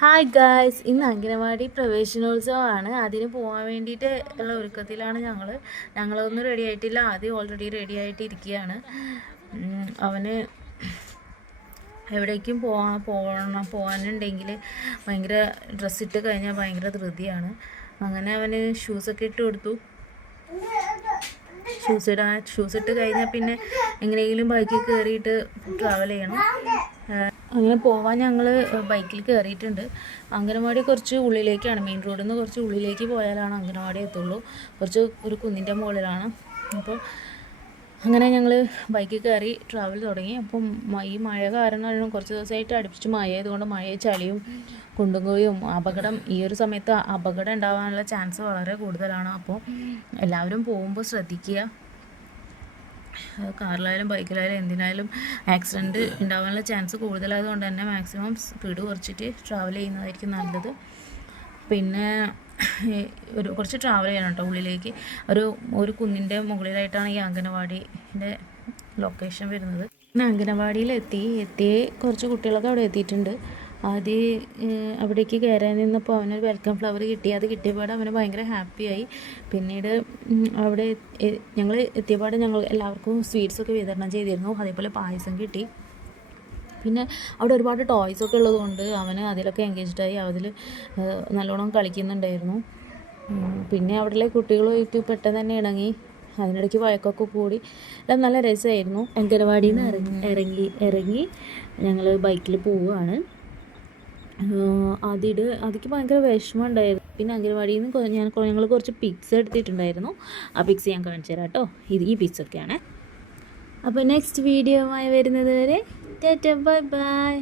Hi guys, ഇന്ന് അംഗനവാടി പ്രവേശനോത്സവമാണ്. അതിന് പോകാൻ വേണ്ടിയിട്ട് ഉള്ള ഒരുക്കത്തിലാണ് ഞങ്ങളൊന്നും റെഡി ആയിട്ടില്ല. ആദ്യം ഓൾറെഡി റെഡി ആയിട്ടിരിക്കുകയാണ്. അവന് എവിടേക്കും പോകാനുണ്ടെങ്കിൽ ഭയങ്കര ഡ്രസ്സിട്ട് കഴിഞ്ഞാൽ ഭയങ്കര ധൃതിയാണ്. അങ്ങനെ അവന് ഷൂസൊക്കെ ഇട്ട് കൊടുത്തു. ഷൂസ് ഇട്ട് കഴിഞ്ഞാൽ പിന്നെ എങ്ങനെയെങ്കിലും ബൈക്കിൽ കയറിയിട്ട് ട്രാവൽ ചെയ്യണം. അങ്ങനെ പോവാൻ ഞങ്ങൾ ബൈക്കിൽ കയറിയിട്ടുണ്ട്. അംഗനവാടി കുറച്ച് ഉള്ളിലേക്കാണ്, മെയിൻ റോഡിൽ നിന്ന് കുറച്ച് ഉള്ളിലേക്ക് പോയാലാണ് അംഗനവാടി എത്തുള്ളൂ. ഒരു കുന്നിൻ്റെ മുകളിലാണ്. അപ്പോൾ അങ്ങനെ ഞങ്ങൾ ബൈക്കിൽ കയറി ട്രാവൽ തുടങ്ങി. അപ്പം ഈ മഴ കാരണം കുറച്ച് ദിവസമായിട്ട് അടുപ്പിച്ച് മഴ ആയതുകൊണ്ട് മഴയും ചളിയും കുണ്ടുംകുഴിയും ഈ ഒരു സമയത്ത് അപകടം ഉണ്ടാകാനുള്ള ചാൻസ് വളരെ കൂടുതലാണ്. അപ്പോൾ എല്ലാവരും പോകുമ്പോൾ ശ്രദ്ധിക്കുക. കാറിലായാലും ബൈക്കിലായാലും എന്തിനായാലും ആക്സിഡൻറ്റ് ഉണ്ടാകാനുള്ള ചാൻസ് കൂടുതലായതുകൊണ്ട് തന്നെ മാക്സിമം സ്പീഡ് കുറച്ചിട്ട് ട്രാവൽ ചെയ്യുന്നതായിരിക്കും നല്ലത്. പിന്നെ കുറച്ച് ട്രാവൽ ചെയ്യണം കേട്ടോ ഉള്ളിലേക്ക്. ഒരു കുന്നിൻ്റെ മുകളിലായിട്ടാണ് ഈ അംഗനവാടിൻ്റെ ലൊക്കേഷൻ വരുന്നത്. പിന്നെ അംഗനവാടിയിലെത്തി കുറച്ച് കുട്ടികളൊക്കെ അവിടെ എത്തിയിട്ടുണ്ട്. അവിടേക്ക് കയറാൻ നിന്നപ്പോൾ അവനൊരു വെൽക്കം ഫ്ലവർ കിട്ടി. അത് കിട്ടിയപാട് അവന് ഭയങ്കര ഹാപ്പിയായി. പിന്നീട് അവിടെ ഞങ്ങൾ എത്തിയപാട് ഞങ്ങൾ എല്ലാവർക്കും സ്വീറ്റ്സൊക്കെ വിതരണം ചെയ്തിരുന്നു. അതേപോലെ പായസം കിട്ടി. പിന്നെ അവിടെ ഒരുപാട് ടോയ്സൊക്കെ ഉള്ളതുകൊണ്ട് അവന് അതിലൊക്കെ എൻഗേജ്ഡായി. അതിൽ നല്ലോണം കളിക്കുന്നുണ്ടായിരുന്നു. പിന്നെ അവിടെയുള്ള കുട്ടികളുമായിട്ട് പെട്ടെന്ന് തന്നെ ഇണങ്ങി. അതിനിടയ്ക്ക് വഴക്കൊക്കെ കൂടി. എല്ലാം നല്ല രസമായിരുന്നു. അംഗനവാടിയിൽ നിന്ന് ഇറങ്ങി ഞങ്ങൾ ബൈക്കിൽ പോവുകയാണ്. അതിക്ക് ഭയങ്കര വിഷമം ഉണ്ടായിരുന്നു. പിന്നെ അംഗനവാടിയിൽ നിന്ന് ഞങ്ങൾ കുറച്ച് പിക്സ് എടുത്തിട്ടുണ്ടായിരുന്നു. ആ പിക്സ് ഞാൻ കാണിച്ചു തരാം കേട്ടോ. ഈ പിക്സൊക്കെയാണ്. അപ്പോൾ നെക്സ്റ്റ് വീഡിയോയുമായി വരുന്നത് വരെ ടാറ്റാ, ബൈ ബൈ.